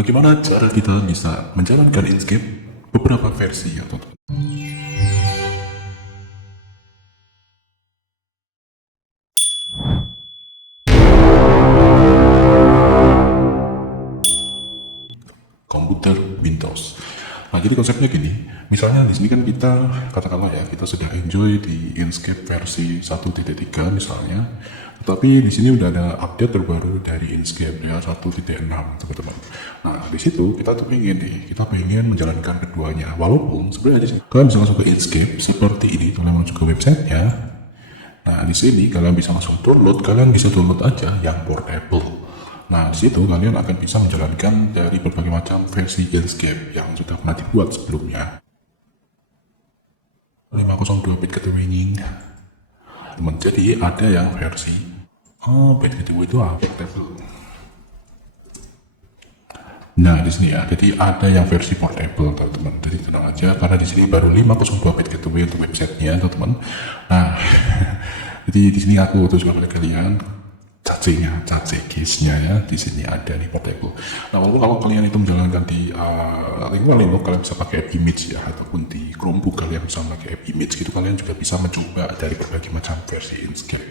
Bagaimana cara kita bisa menjalankan Inkscape beberapa versi ya teman-teman. Komputer Windows. Nah, jadi konsepnya gini, misalnya di sini kan kita katakanlah ya, kita sudah enjoy di Inkscape versi 1.3 misalnya, tetapi di sini udah ada update terbaru dari Inkscape ya 1.6 teman-teman. Nah, di situ kita tuh kita pengen menjalankan keduanya, walaupun sebenarnya di sini kalian bisa masuk ke Inkscape seperti ini, kalian masuk ke websitenya. Nah, di sini kalian bisa langsung download, kalian bisa download aja yang portable. Nah, di situ kalian akan bisa menjalankan dari berbagai macam versi Inkscape yang sudah pernah dibuat sebelumnya. 502-bit ketuwinging. Jadi ada yang versi bit kedua itu portable. Nah, di sini ya, jadi ada yang versi portable, teman-teman. Jadi tenang aja, karena di sini baru 502-bit gateway untuk websitenya, teman-teman. Nah, jadi di sini aku tuliskan kepada kalian cace case-nya ya, di sini ada nih portable. Nah, walaupun kalau kalian itu menjalankan di lingkungan Linux, kalian bisa pakai app image ya, ataupun di Chromebook kalian bisa pakai app image gitu, kalian juga bisa mencoba dari berbagai macam versi Inkscape.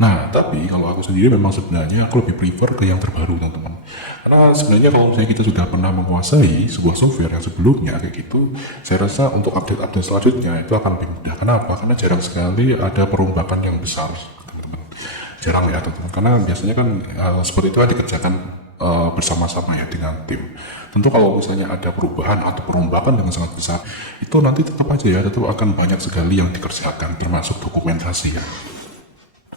Nah, tapi kalau aku sendiri memang sebenarnya aku lebih prefer ke yang terbaru, teman-teman. Karena sebenarnya kalau misalnya kita sudah pernah menguasai sebuah software yang sebelumnya kayak gitu, saya rasa untuk update-update selanjutnya itu akan lebih mudah. Kenapa? Karena jarang sekali ada perombakan yang besar, teman-teman. Jarang ya, teman-teman. Karena biasanya kan seperti itu dikerjakan bersama-sama ya dengan tim. Tentu kalau misalnya ada perubahan atau perombakan dengan sangat besar, itu nanti tetap aja ya, tetap akan banyak sekali yang dikerjakan, termasuk dokumentasi ya.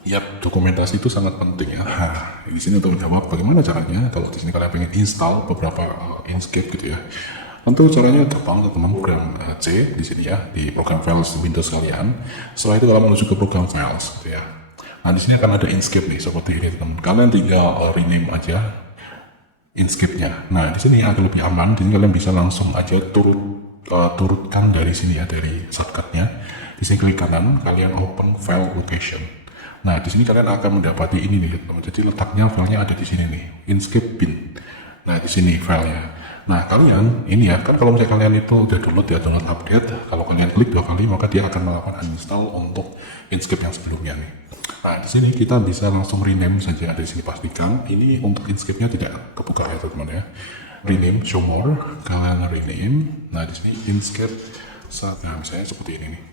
Ya, dokumentasi itu sangat penting ya. Nah, di sini untuk menjawab bagaimana caranya kalau di sini kalian pengen install beberapa Inkscape gitu ya. Tentu caranya gampang, teman-teman. Program C di sini ya, di program files Windows kalian. Setelah itu kalian menuju ke program files gitu ya. Nah, di sini akan ada Inkscape nih seperti ini, teman. Kalian tinggal rename aja Inkscape-nya. Nah, di sini akan lebih aman. Di sini kalian bisa langsung aja turutkan dari sini ya, dari shortcut-nya. Di sini klik kanan, kalian open file location. Nah, di sini kalian akan mendapati ini nih, teman. Jadi letaknya filenya ada di sini nih, Inkscape bin. Nah, di sini filenya. Nah, kalian ini ya, kan kalau misalnya kalian itu udah download ya, download update, kalau kalian klik 2 kali maka dia akan melakukan uninstall untuk Inkscape yang sebelumnya nih. Nah, di sini kita bisa langsung rename saja. Di sini pastikan ini untuk Inkscape-nya tidak kebuka ya, teman ya. Rename, show more, kalian rename. Nah, di sini Inkscape, nah misalnya seperti ini nih.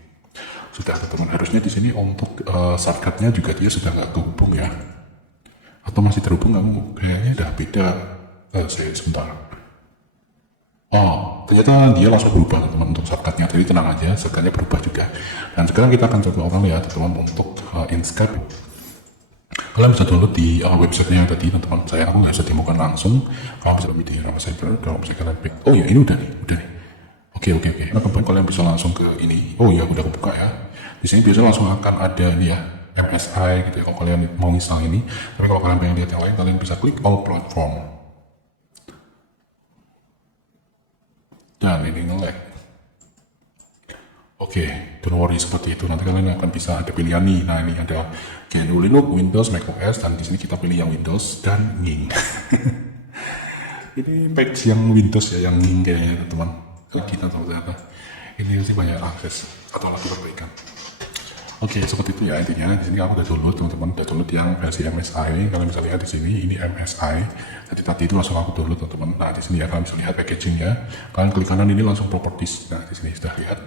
Sudah, teman, harusnya di sini untuk shortcut-nya juga dia sudah nggak kehubung ya, atau masih terhubung kamu kayaknya udah beda. Saya sebentar. Oh, ternyata dia langsung berubah, teman, untuk shortcut-nya. Jadi tenang aja, shortcut-nya berubah juga. Dan sekarang kita akan coba orang lihat, teman, untuk Inkscape. Kalian bisa download di website-nya tadi, teman-teman. Aku nggak bisa temukan langsung. Kalau bisa lebih di Rama Cyber, kalau bisa kalian pick. Oh ya, ini udah nih. Oke. Nah, kemudian kalian bisa langsung ke ini. Oh ya, udah kebuka ya. Di sini biasanya langsung akan ada nih ya, MSI gitu ya, kalau kalian mau install ini. Tapi kalau kalian pengen lihat yang lain, kalian bisa klik all platform. Dan ini nge-lag. Oke, don't worry seperti itu. Nanti kalian akan bisa ada pilihan nih. Nah, ini ada GNU Linux, Windows, macOS, dan di sini kita pilih yang Windows dan Ning. Ini patch yang Windows ya, yang Ning kayaknya, teman. Kita tahu ternyata ini sih banyak akses atau lagi perbaikan. Oke, seperti itu ya intinya. Di sini aku udah download, teman-teman, udah download yang versi MSI. Kalian bisa lihat di sini, ini MSI. Jadi tadi itu langsung aku download, teman-teman. Nah, di sini ya kalian bisa lihat packagingnya. Kalian klik kanan ini langsung properties. Nah, di sini sudah lihat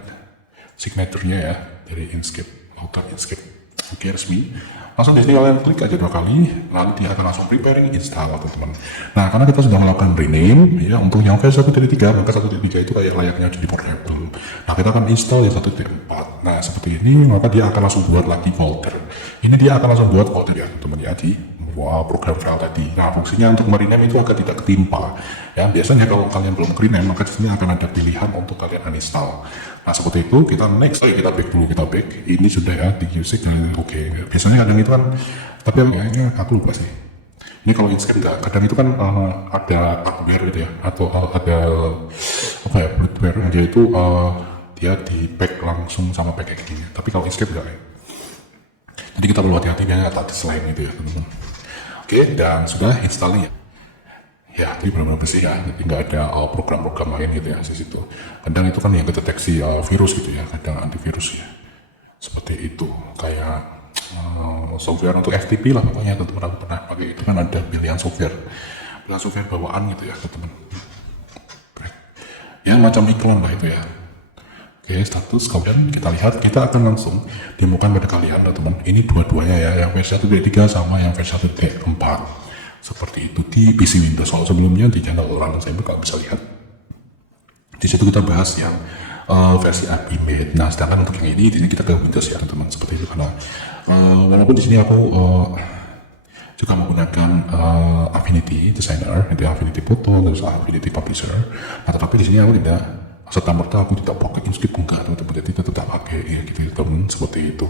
signaturenya ya dari Inkscape, author Inkscape. Oke, resmi. Langsung di sini kalian klik aja 2 kali, lalu dia akan langsung preparing install, teman-teman. Nah, karena kita sudah melakukan rename ya untuk yang versi 1.3, maka 1.3 itu kayak layaknya jadi portable. Nah, kita akan install yang 1.4. Nah, seperti ini, maka dia akan langsung buat lagi folder. Ini dia akan langsung buat folder ya, teman-teman ya, di program file tadi. Nah, fungsinya untuk merename itu agar tidak ketimpa. Ya, biasanya kalau kalian belum rename, maka di sini akan ada pilihan untuk kalian uninstall. Nah, seperti itu, kita next. Kita back dulu, kita back. Ini sudah ya, di music dan oke. Biasanya kadang itu kan, tapi kayaknya aku lupa sih. Ini kalau Inkscape enggak, kadang itu kan ada hardware gitu ya, atau ada apa ya, hardware dia itu dia di back langsung sama packagingnya. Tapi kalau Inkscape enggak ya. Jadi kita perlu hati-hati, dia ada selain itu ya, teman-teman. Oke, dan sudah installnya. ya jadi benar-benar bersih ya, jadi nggak ada program-program lain gitu ya di situ. Kadang itu kan yang kedeteksi virus gitu ya, kadang antivirus ya, seperti itu. Kayak software untuk FTP lah pokoknya teman-teman, aku pernah pakai itu kan, ada pilihan software bawaan gitu ya teman-teman ya, macam iklan lah itu ya. Oke, status kemudian kita lihat, kita akan langsung demokan pada kalian teman-teman. Ini dua-duanya ya, yang versi 1.3 sama yang versi 1.4 seperti itu di PC Windows. Soal sebelumnya di channel orang saya kalau bisa lihat di situ kita bahas yang versi Ultimate. Nah, sedangkan untuk yang ini di sini kita ke Windows ya teman-teman, seperti itu. Karena walaupun di sini aku juga menggunakan Affinity Designer, itu Affinity Photo, terus Affinity Publisher. Nah, tetapi di sini aku tidak serta-merta aku tidak pakai Inkscape, enggak teman-teman, jadi tetap pakai ya gitu teman, seperti itu.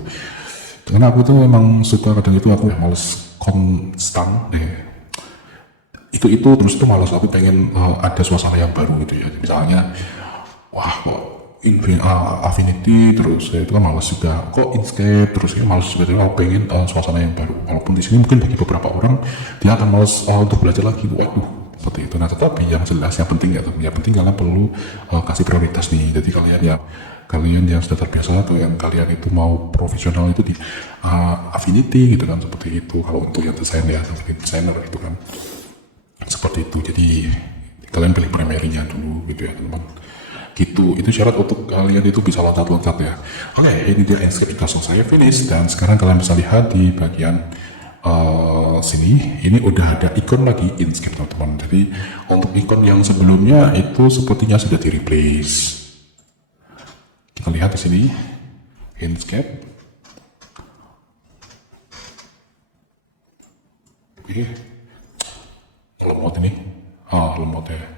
Karena aku tuh memang suka, kadang itu aku males konstan deh. Itu terus tuh malas, aku pengen ada suasana yang baru gitu ya. Misalnya, wah kok Affinity terus ya, itu kan malas juga. Kok Inkscape terus ya malas juga. Jadi aku pengen suasana yang baru. Walaupun di sini mungkin bagi beberapa orang dia akan malas untuk belajar lagi. Waduh, seperti itu. Nah, tetapi yang jelas yang penting ya, yang penting kalian perlu kasih prioritas nih. Jadi kalian yang sudah terbiasa atau yang kalian itu mau profesional itu di Affinity gitu kan, seperti itu. Kalau untuk yang desainer itu kan seperti itu. Jadi kalian pilih primary-nya dulu gitu ya teman-teman. Gitu, itu syarat untuk kalian itu bisa loncat-loncat ya. Oke, ini dia Inkscape sudah selesai finish, dan sekarang kalian bisa lihat di bagian sini ini udah ada ikon lagi Inkscape teman-teman. Jadi untuk ikon yang sebelumnya itu sepertinya sudah di replace. Kita lihat di sini Inkscape. Oke, lemot ini, lemot ya.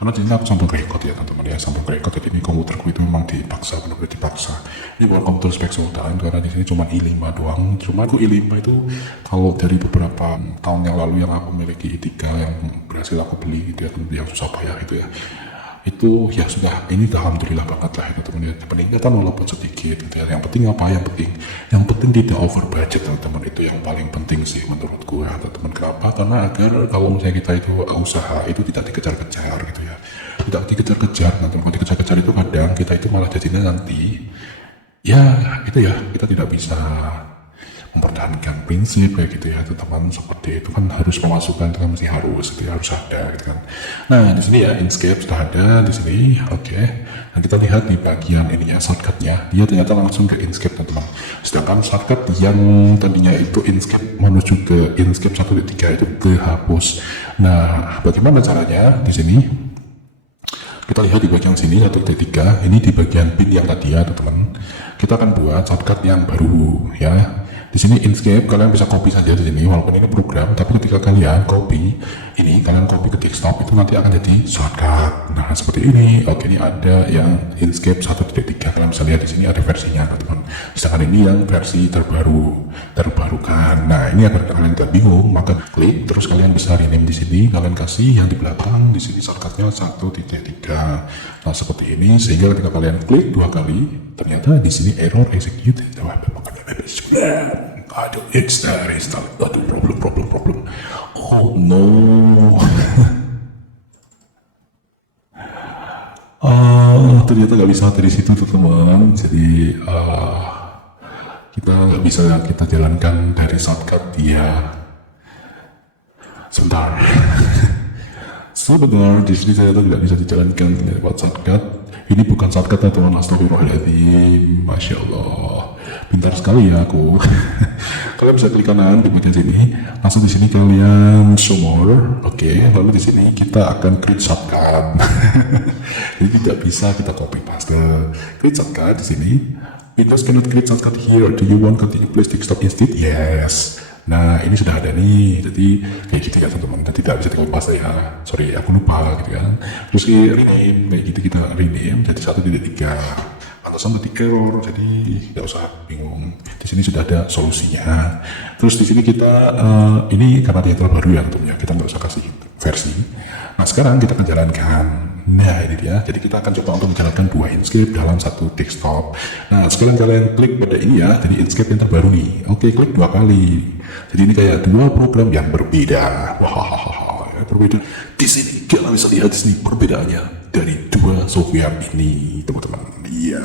Karena di sini aku sambung record ya teman-teman ya, sambung record. Jadi ini komputerku itu memang dipaksa, benar-benar dipaksa. Ini bukan komputer spek sultan, karena di sini cuma i5 doang. Cuma aku i5 itu kalau dari beberapa tahun yang lalu yang aku miliki i3 yang berhasil aku beli itu ya, yang susah payah itu ya. Itu ya sudah, ini alhamdulillah banget lah itu teman-teman ya. Peningkatan walaupun sedikit gitu ya. Yang penting apa? Yang penting tidak over budget teman-teman, itu yang paling penting sih menurutku ya teman-teman. Kenapa? Karena agar kalau misalnya kita itu usaha itu tidak dikejar-kejar gitu ya, tidak dikejar-kejar. Nanti kalau dikejar-kejar itu kadang kita itu malah jadinya nanti ya itu ya, kita tidak bisa mempertahankan prinsip kayak gitu ya teman-teman. Seperti itu kan harus pemasukan itu kan mesti harus ada gitu kan. Nah, di sini ya Inkscape sudah ada di sini. Oke. Nah, kita lihat di bagian ini ya, shortcutnya dia ternyata langsung ke Inkscape teman-teman. Sedangkan shortcut yang tadinya itu Inkscape menuju ke Inkscape 1.3 itu kehapus. Nah, bagaimana caranya di sini? Kita lihat di bagian sini 1.3 ini di bagian pin yang tadi ya teman-teman. Kita akan buat shortcut yang baru ya. Di sini Inkscape kalian bisa copy saja di sini, walaupun ini program, tapi ketika kalian copy ini, kalian copy ke desktop itu nanti akan jadi shortcut. Nah, seperti ini. Oke, ini ada yang Inkscape 1.3, kalian bisa lihat di sini ada versinya teman-teman. Sedangkan ini yang versi terbarukan. Nah, ini agar kalian tidak bingung, maka klik terus kalian bisa rename di sini, kalian kasih yang di belakang di sini shortcutnya 1.3. Nah, seperti ini, sehingga ketika kalian klik 2 kali ternyata di sini error execute. Aduh, aduh, problem. Oh no. Ternyata nggak bisa dari situ teman-teman. Jadi kita nggak bisa kita jalankan dari shortcut dia. Sebentar. Sebenarnya di sini saya tidak bisa dijalankan lewat shortcut. Ini bukan shortcut teman, astagfirullahaladzim. Masya Allah, pintar sekali ya aku. Kalian bisa klik kanan di bagian sini, langsung di sini kalian show more. Oke, lalu di sini kita akan klik shortcut. Jadi tidak bisa kita copy paste. Klik shortcut di sini. Windows cannot create shortcut here. Do you want continue place desktop instead? Yes. Nah, ini sudah ada nih, jadi kayak gitu ya teman-teman. Nanti tidak bisa di-copy paste ya, sorry aku lupa gitu kan. Terus rename kayak gitu, kita rename jadi 1.3. Pantesan tadi error, jadi tidak usah bingung. Di sini sudah ada solusinya. Terus di sini kita ini karena dia terbaru ya tentunya, kita nggak usah kasih versi. Nah, sekarang kita akan jalankan. Nah, ini dia. Jadi kita akan coba untuk menjalankan 2 Inkscape dalam 1 desktop. Nah, sekarang kalian klik pada ini ya, jadi Inkscape yang terbaru nih. Oke, klik 2 kali. Jadi ini kayak 2 program yang berbeda. Wah, berbeda. di sini kalian bisa lihat di sini perbedaannya dari dua software ini, teman-teman. Iya.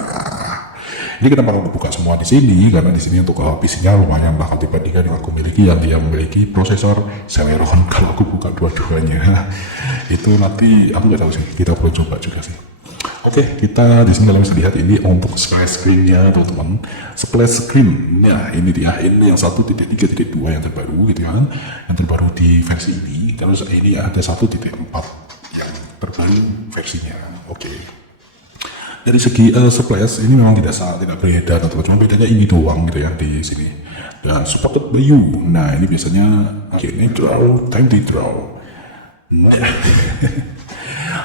Ini kenapa aku buka semua di sini, karena di sini untuk PC-nya lumayan lah kalau dibandingkan yang aku miliki, yang dia memiliki prosesor Celeron. Kalau aku buka dua-duanya itu nanti aku nggak tahu sih, kita perlu coba juga sih. Oke, kita di sini kalian bisa lihat ini untuk splash screen-nya, teman-teman. Splash screen, nah ini dia, ini yang 1.3.2 yang terbaru gitu ya, yang terbaru di versi ini. Terus ini ada 1.4 yang terbaru versinya. Oke. Dari segi splash ini memang tidak berbeda, teman-teman. Cuma bedanya ini doang gitu ya di sini. Dan supported by you. Nah ini biasanya ini draw, time to draw. Nah.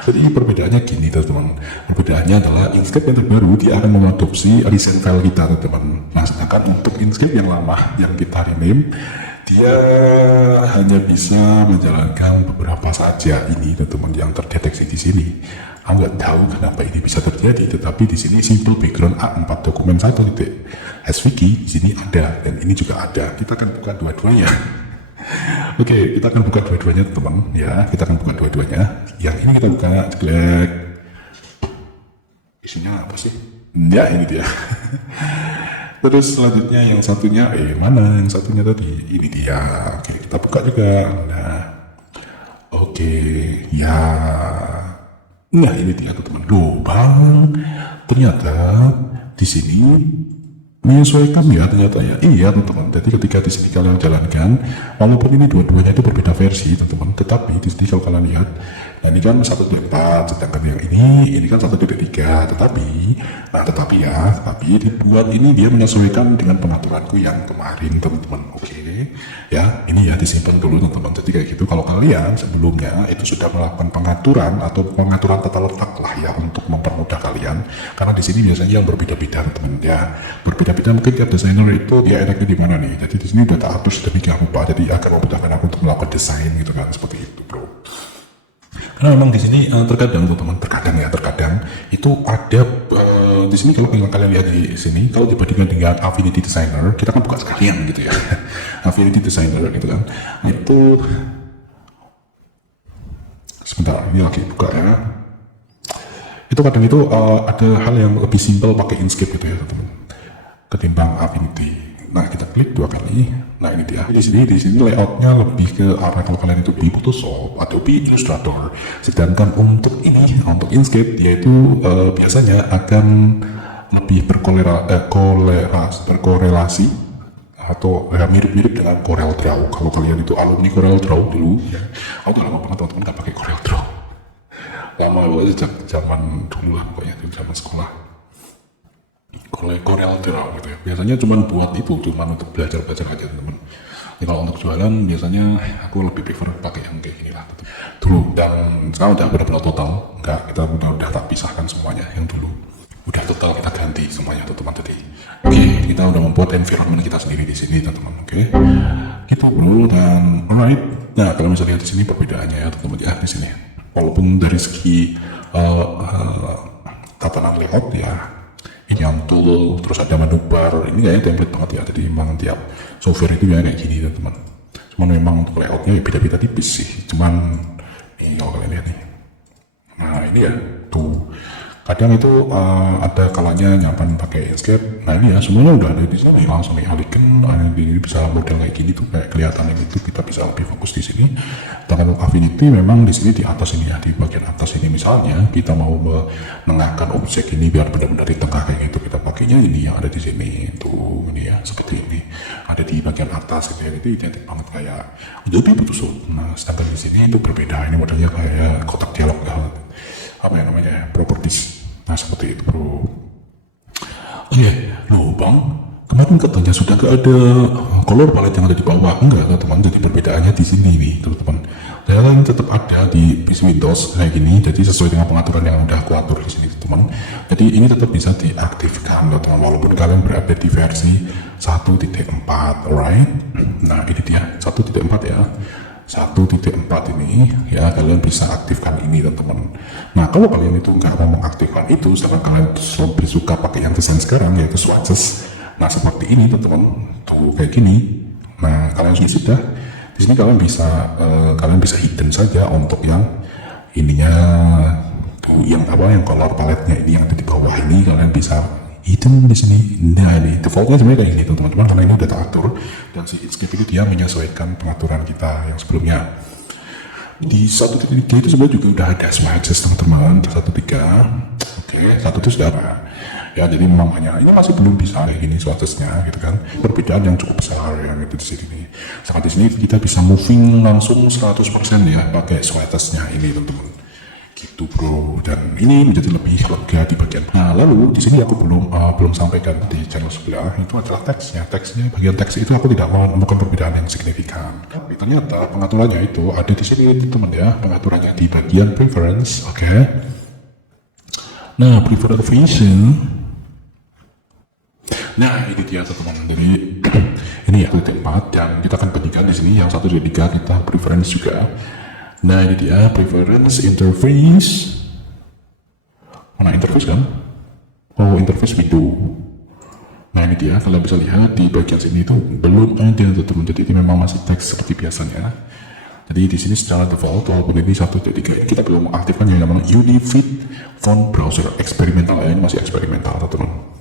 Jadi perbedaannya gini teman-teman, perbedaannya adalah Inkscape yang terbaru dia akan mengadopsi recent file kita teman-teman. Nah sedangkan untuk Inkscape yang lama yang kita rename, dia hanya bisa menjalankan beberapa saja ini teman-teman yang terdeteksi di sini. Aku nggak tahu kenapa ini bisa terjadi, tetapi di sini simple background A4 dokumen 1.svg di sini ada, dan ini juga ada. Kita akan buka dua-duanya. Oke, kita akan buka dua-duanya teman ya, kita akan buka dua-duanya. Yang ini kita buka, jelek. Isinya apa sih? Ya ini dia. Terus selanjutnya yang satunya, mana yang satunya tadi? Ini dia. Oke, kita buka juga. Nah, oke, ya. Nah ini dia teman-teman. Bang, ternyata di sini menyesuaikan ya ternyata ya. Iya teman-teman. Jadi ketika di sini kalian jalankan, walaupun ini dua-duanya itu berbeda versi teman-teman, tetapi di sini kalau kalian lihat, nah ini kan 1.4, sedangkan yang ini kan 1.3, tetapi dibuat ini dia menyesuaikan dengan pengaturanku yang kemarin teman-teman. Oke, ya ini ya disimpan dulu teman-teman. Jadi kayak gitu, kalau kalian sebelumnya itu sudah melakukan pengaturan atau pengaturan tata letak lah ya untuk mempermudah kalian, karena di sini biasanya yang berbeda-beda teman-teman ya, berbeda-beda mungkin tiap desainer itu dia enaknya di mana nih. Jadi di sini udah tak atur sedemikian rupa, jadi akan memudahkan aku untuk melakukan desain gitu kan, seperti itu bro. Karena memang di sini terkadang teman-teman, terkadang itu ada di sini kalau kalian lihat di sini, kalau dibandingkan dengan Affinity Designer, kita kan buka sekalian gitu ya. Affinity Designer gitu kan, itu sebentar ini lagi buka ya. Itu kadang itu ada hal yang lebih simpel pakai Inkscape gitu ya teman-teman, ketimbang Affinity. Nah kita klik 2 kali. Nah ini dia. Di sini layoutnya lebih ke arah kalau kalian itu di Photoshop atau di Illustrator. Sedangkan untuk ini, untuk Inkscape, dia itu biasanya akan lebih berkorelasi atau mirip-mirip dengan Corel Draw. Kalau kalian itu alumni Corel Draw dulu, ya, aku udah lama banget teman-teman nggak pakai Corel Draw. Lama banget sejak zaman dulu lah, pokoknya itu zaman sekolah. Corel Draw gitu ya. Biasanya cuma buat itu, cuma untuk belajar-belajar aja teman-teman. Ya, kalau untuk jualan biasanya aku lebih prefer pakai yang kayak gini lah dulu. Dan sekarang udah benar-benar total, enggak, kita udah tak pisahkan semuanya. Yang dulu udah total kita ganti semuanya teman-teman. Jadi oke, kita udah membuat environment kita sendiri di sini teman-teman. Oke, kita bro, dan alright. Nah kalau misalnya lihat di sini perbedaannya ya teman-teman ya, di sini walaupun dari segi tatanan layout ya, ini yang tool, terus ada menu bar, ini kayaknya template banget ya. Jadi memang tiap software itu ya kayak gini teman-teman. Cuman memang untuk layoutnya ya beda-beda tipis sih. Cuman ini kalau kalian lihat nih, nah ini ya tuh, kadang itu ada kalanya nyampan pakai Inkscape. Nah ini ya semuanya udah ada di sini, langsung dialihkan. Ini bisa model kayak gini tuh, kayak kelihatan itu kita bisa lebih fokus di sini. Dan untuk Affinity memang di sini di atas ini ya, di bagian atas ini misalnya kita mau menengahkan objek ini biar benar-benar di tengah kayak gitu, kita pakainya ini yang ada di sini tuh, ini ya seperti ini, ada di bagian atas gitu ya. Itu identik banget kayak Adobe Photoshop. Nah sedangkan di sini itu berbeda, ini modelnya kayak kotak dialog ya, apa yang namanya properties. Nah seperti itu bro. Oke, loh bang, kemarin katanya sudah gak ada color palette yang ada di bawah. Enggak teman-teman, jadi perbedaannya di sini nih teman-teman. Dan tetap ada di PC Windows kayak gini, jadi sesuai dengan pengaturan yang udah aku atur di sini teman. Jadi ini tetap bisa diaktifkan teman, walaupun kalian berada di versi 1.4, alright. Nah ini dia 1.4 ya. 1.4 ini ya, kalian bisa aktifkan ini teman-teman. Nah kalau kalian itu nggak mau mengaktifkan itu, karena kalian lebih suka pakai yang desain sekarang yaitu swatches. Nah seperti ini teman-teman, tuh kayak gini. Nah kalian sudah di sini kalian bisa hidden saja untuk yang ininya tuh yang apa, yang color palette-nya ini yang ada di bawah ini kalian bisa hitam di sini. Nah ini defaultnya sebenarnya kayak gini tuh teman-teman, karena ini udah teratur dan si Inkscape itu dia menyesuaikan pengaturan kita yang sebelumnya. Di 1.3 itu sebenarnya juga udah ada swatches teman-teman. 1.3 oke, 1 itu sudah apa ya, jadi mamanya ini masih belum bisa kayak gini swatchesnya gitu kan, perbedaan yang cukup besar yang itu di sini. Saat di sini kita bisa moving langsung 100% ya pakai swatchesnya ini teman-teman gitu bro, dan ini menjadi lebih lega di bagian. Nah lalu di sini aku belum sampaikan di channel sebelah itu adalah teksnya. Bagian teks itu aku tidak mau menemukan perbedaan yang signifikan, tapi ternyata pengaturannya itu ada di sini teman ya, pengaturannya di bagian preference. Oke. Nah preferred vision, nah ini dia teman-teman. Jadi ini ya tempat yang kita akan bandingkan di sini, yang 1.3 kita preference juga. Nah ini dia preference interface. Mana interface kan? Oh interface window. Nah ini dia, kalian bisa lihat di bagian sini itu belum ada teman-teman. Jadi ini memang masih teks seperti biasanya. Jadi di sini secara default walaupun ini 1.3 kita belum aktifkan yang namanya Unifit Font Browser eksperimental ya, ini masih eksperimental teman-teman.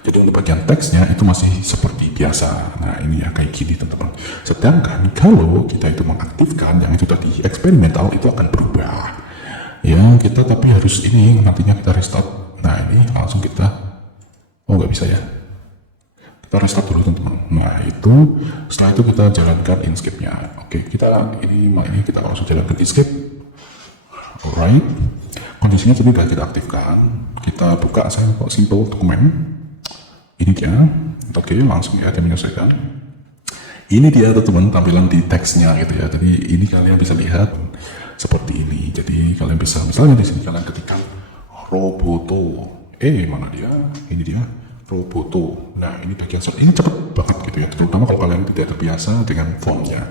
Jadi untuk bagian teksnya itu masih seperti biasa. Nah ini ya kayak gini teman-teman. Sedangkan kalau kita itu mengaktifkan yang itu tadi eksperimental, itu akan berubah. Ya kita tapi harus ini nantinya kita restart. Nah ini langsung kita, oh nggak bisa ya. Kita restart dulu teman-teman. Nah itu setelah itu kita jalankan Inkscape-nya. Oke kita ini kita langsung jalankan Inkscape. Alright. Kondisinya tadi sudah kita aktifkan. Kita buka simple dokumen. Ini dia, oke langsung ya dia menyelesaikan. Ini dia teman-teman tampilan di teksnya gitu ya. Jadi ini kalian bisa lihat seperti ini. Jadi kalian bisa misalnya di sini kalian ketikkan Roboto, mana dia? Ini dia Roboto. Nah ini bagian sound ini cepet banget gitu ya. Terutama kalau kalian tidak terbiasa dengan fontnya.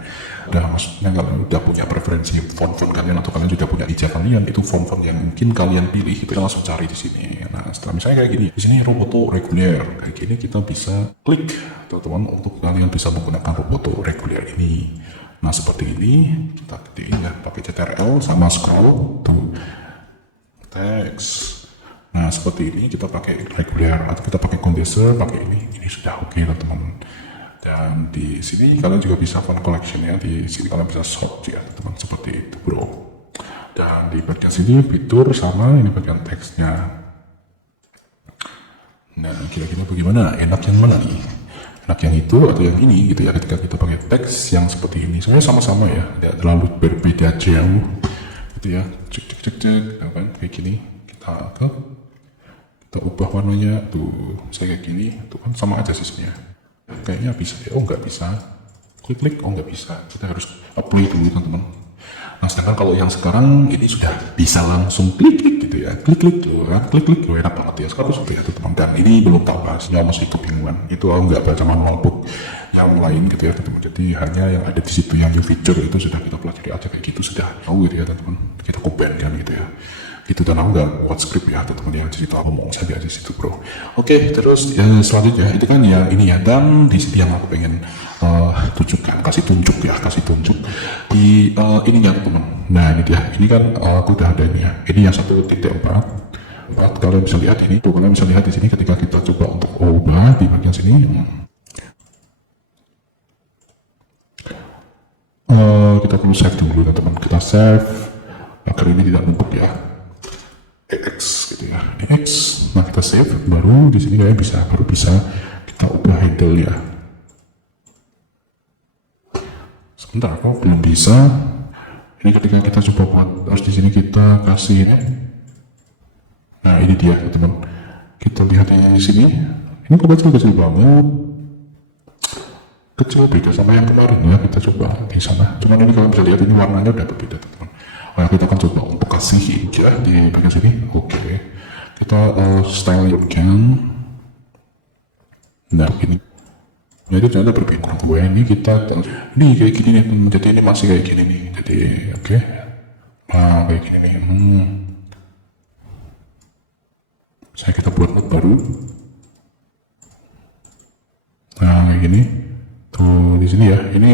Udah maksudnya kalian udah punya preferensi font-font kalian atau kalian sudah punya ija kalian, itu font-font yang mungkin kalian pilih itu langsung cari di sini. Nah setelah misalnya kayak gini, di sini Roboto reguler kayak gini, kita bisa klik teman-teman untuk kalian bisa menggunakan Roboto reguler ini. Nah seperti ini kita ketik ya pakai CTRL sama scroll tuh teks. Nah seperti ini kita pakai reguler atau kita pakai condenser pakai ini sudah oke teman-teman. Dan di sini kalian juga bisa font collection ya, di sini kalian bisa sort ya teman, seperti itu bro. Dan di bagian sini fitur sama ini bagian teksnya. Nah kira-kira bagaimana, enak yang mana nih, enak yang itu atau yang ini gitu ya, ketika kita pakai teks yang seperti ini sebenarnya sama-sama ya, tidak terlalu berbeda jauh gitu ya. Cek kan kayak gini, kita ubah warnanya tuh saya kayak gini tuh kan sama aja sih sebenarnya. Kayaknya bisa ya, oh nggak bisa, klik oh nggak bisa, kita harus apply dulu teman-teman. Nah sedangkan kalau yang sekarang ini sudah bisa langsung klik gitu ya, klik tuh kan, klik loh, enak banget ya sekarang seperti itu teman. Dan ini belum tahu hasilnya, masih kebingungan, itu aku nggak baca manual book yang lain gitu ya teman-teman. Jadi hanya yang ada di situ yang new feature itu sudah kita pelajari aja kayak gitu, sudah tahu gitu ya teman-teman, kita komen kan gitu ya. Itu dan aku nggak buat skrip ya teman-teman, yang cerita ngomong saja di situ bro. Oke terus ya, selanjutnya itu kan ya ini ya, dan di sini yang aku pengen tunjukkan, kasih tunjuk di ini ya teman. Nah ini dia, ini kan aku udah ada ini ya, ini yang 1.4. Kalian bisa lihat ini tuh, kalian bisa lihat di sini ketika kita coba untuk ubah di bagian sini. Kita perlu save dulu teman-teman, kita save agar ini tidak numpuk ya. X gitu ya, X. Nah kita save, baru di sini kalian baru bisa kita ubah handle ya. Sebentar, kok belum bisa. Ini ketika kita coba buat, harus di sini kita kasih ini. Nah ini dia teman. Kita lihat di sini. Ini kok kecil banget. Kecil beda sama yang kemarin ya. Kita coba di sana. Cuman ini kalian bisa lihat ini warnanya udah berbeda teman. Nah kita akan coba untuk kasih hijau di bagian sini. Oke. Kita style kan. Nah ini. Nah itu ternyata berbeda. Gue ini kita ini kayak gini nih teman. Jadi ini masih kayak gini nih. Jadi oke. Nah kayak gini nih. Saya kita buat note baru. Nah kayak gini. Tuh di sini ya. Ini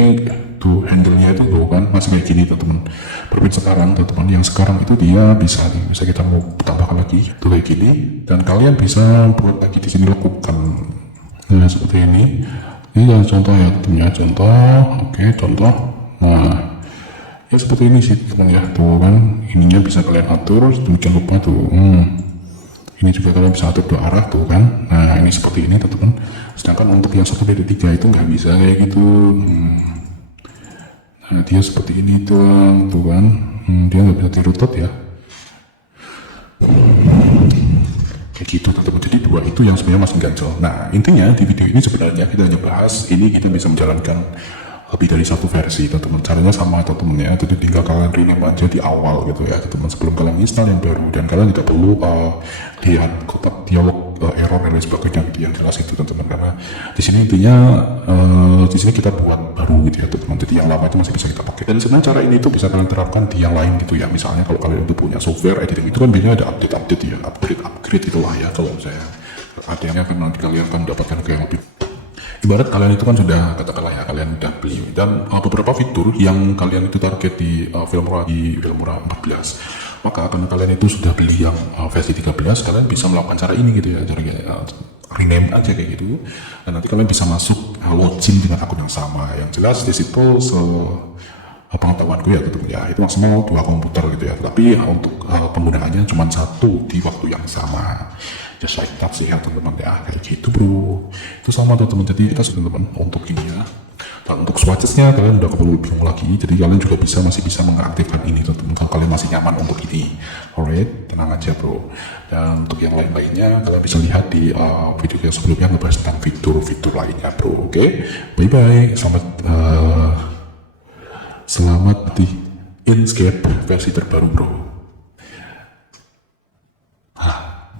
itu handle-nya itu tuh kan masih kayak gini teman-teman. Berbeda sekarang teman-teman, yang sekarang itu dia bisa kita mau tambahkan lagi tuh kayak gini, dan kalian bisa buat lagi di sini lekukan. Nah seperti ini contoh ya teman ya, contoh. Oke, contoh. Nah ya seperti ini sih teman ya, tuh kan ininya bisa kalian atur demikian rupa tuh. Ini juga kalian bisa atur dua arah tuh kan. Nah ini seperti ini teman-teman. Sedangkan untuk yang 1/3 itu nggak bisa kayak gitu. Nah dia seperti ini tuh kan. Dia nggak bisa dirutot ya. Kayak gitu teman-teman. Jadi dua itu yang sebenarnya masih ganjel. Nah intinya di video ini sebenarnya kita hanya bahas ini, kita bisa menjalankan lebih dari satu versi teman-teman. Caranya sama teman-teman ya, jadi tinggal kalian rename aja di awal gitu ya teman-teman, sebelum kalian install yang baru, dan kalian tidak perlu lihat kotak dialog error dan lain sebagainya gitu yang jelas itu teman-teman, karena di sini intinya di sini kita buat baru gitu ya teman-teman. Jadi yang lama itu masih bisa kita pakai, dan sebenarnya cara ini tuh bisa kalian terapkan di yang lain gitu ya. Misalnya kalau kalian itu punya software editing itu kan biasanya ada update ya, upgrade itulah ya. Kalau saya ada yang akan nanti kalian akan mendapatkan kayak lebih, ibarat kalian itu kan sudah katakanlah ya kalian udah beli, dan beberapa fitur yang kalian itu target di Filmora 14, maka karena kalian itu sudah beli yang versi 13, kalian bisa melakukan cara ini gitu ya, cara rename aja kayak gitu, dan nanti kalian bisa masuk login dengan akun yang sama. Yang jelas di situ pengetahuanku ya gitu ya, itu maksimal 2 komputer gitu ya, tapi untuk penggunaannya cuma 1 di waktu yang sama. Just like that sih ya teman-teman ya, kayak gitu bro. Itu sama teman-teman. Jadi kita teman-teman untuk ini ya, dan untuk swatches-nya kalian udah perlu bingung lagi, jadi kalian juga masih bisa mengaktifkan ini teman-teman kalau kalian masih nyaman untuk ini. Alright, tenang aja bro. Dan untuk yang lain-lainnya kalian bisa lihat di video yang sebelumnya ngebahas tentang fitur-fitur lainnya bro. Oke, bye bye, selamat di Inkscape versi terbaru bro.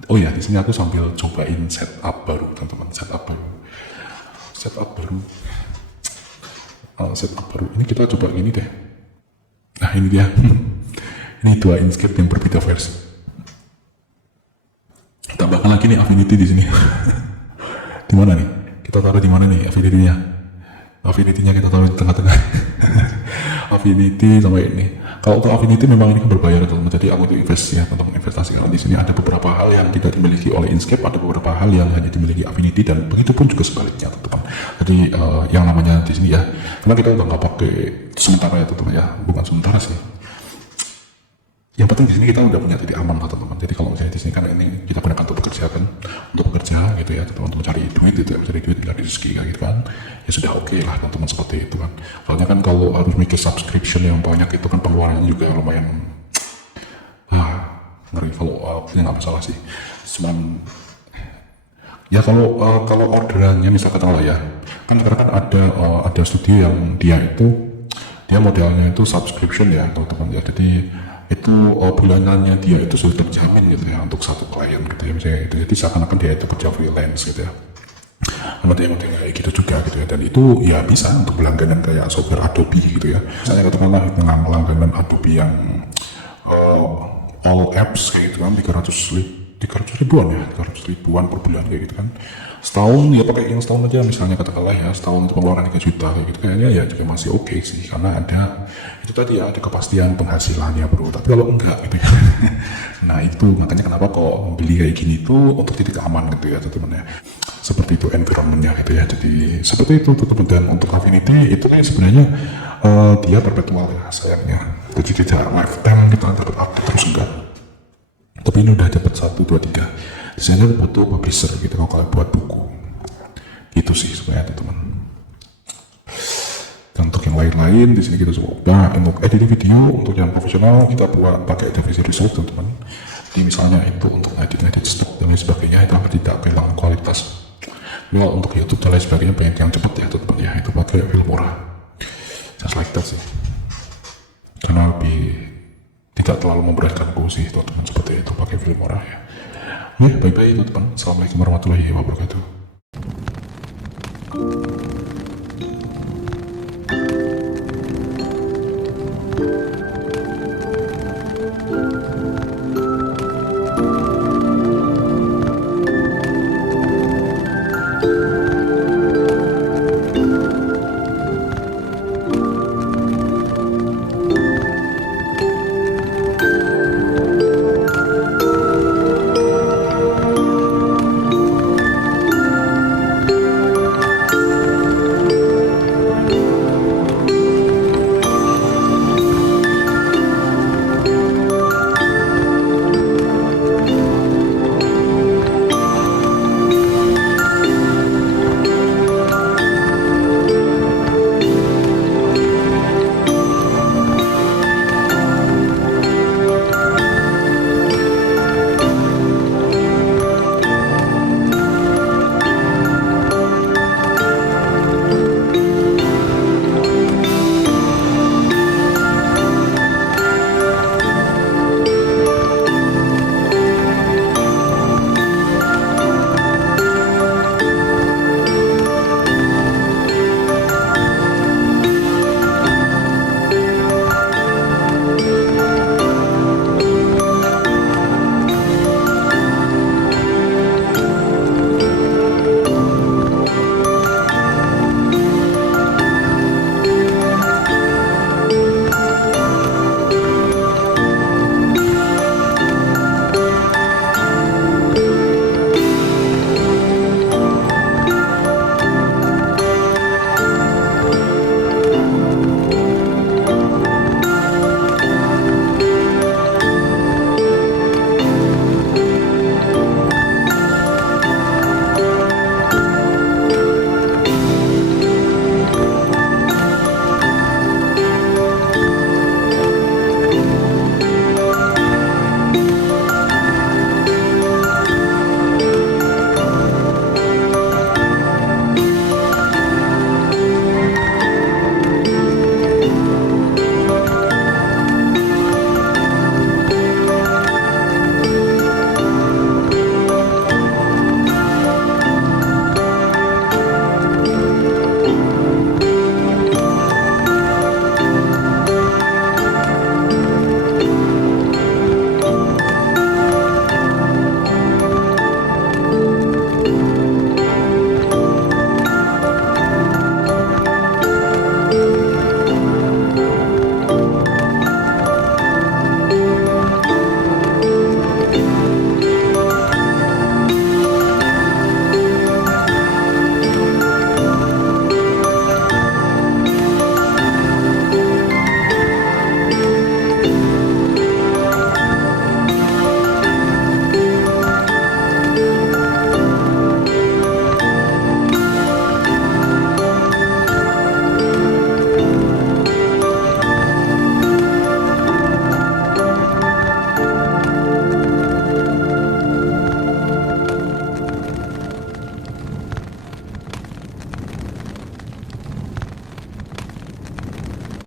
Oh ya, di sini aku sambil cobain setup baru teman-teman, setup baru. Ini kita coba gini deh. Nah ini dia. Ini 2 Inkscape yang berbeda versi. Tambahkan lagi nih Affinity di sini. Di mana nih? Kita taruh di mana nih Affinity-nya? Affinity-nya kita taruh di tengah-tengah. Affinity sama ini. Kalau untuk Affinity memang ini kan berbayar teman-teman, jadi aku itu teman-teman investasi, karena di sini ada beberapa hal yang tidak dimiliki oleh Inkscape, ada beberapa hal yang hanya dimiliki Affinity, dan begitu pun juga sebaliknya teman-teman. Jadi yang namanya di sini ya, karena kita udah nggak pakai sementara ya teman-teman ya, bukan sementara sih. Yang penting di sini kita udah punya titik aman teman-teman. Jadi kalau misalnya di sini kan ini kita gunakan untuk bekerja kan, untuk bekerja gitu ya teman-teman, untuk mencari duit gitu ya, mencari rezeki kayak gitu kan, ya sudah oke lah teman-teman seperti itu kan. Soalnya kan kalau harus mikir subscription yang banyak itu kan pengeluarannya juga lumayan ngeri. Kalau punya nggak masalah sih, cuman ya kalau orderannya misalkan ya kan sekarang kan ada studio yang dia modelnya itu subscription ya teman-teman ya. Jadi itu bulanannya dia itu sudah terjamin gitu ya untuk satu klien gitu ya misalnya itu. Jadi seakan-akan dia itu kerja freelance gitu ya. Ada yang kayak gitu juga gitu ya, dan itu ya bisa untuk berlangganan kayak software Adobe gitu ya. Saya katakanlah dengan langganan Adobe yang all apps kayak gitu kan 300 ribuan per bulan kayak gitu kan, setahun ya pakai yang setahun aja misalnya katakanlah ya, setahun untuk pengeluaran 3 juta kayak gitu, kayaknya ya juga masih oke sih, karena ada itu tadi ya, ada kepastian penghasilannya bro. Tapi kalau enggak gitu ya nah itu makanya kenapa kok beli kayak gini tuh untuk titik aman gitu ya teman-teman ya, seperti itu environmentnya gitu ya. Jadi seperti itu teman-teman. Dan untuk Affinity itu nih sebenarnya dia perpetual ya sayangnya, jadi tidak lifetime kita dapat update terus enggak. Tapi ini udah dapat 1, 2, 3. Saya butuh publisher gitu kalau kalian buat buku. Gitu sih sebenarnya teman-teman. Dan untuk yang lain-lain di sini kita coba untuk editing video untuk yang profesional kita buat pakai DaVinci Resolve teman-teman. Jadi misalnya itu untuk edit stock dan lain sebagainya itu akan tidak kehilangan kualitas. Well, untuk YouTube dan lain sebagainya pengen yang cepat ya teman-teman ya, itu pakai Filmora. Just like that sih. Karena lebih tidak terlalu memberatkanku sih teman-teman, seperti itu pakai Filmora ya. Ya bye bye teman-teman. Assalamualaikum warahmatullahi wabarakatuh.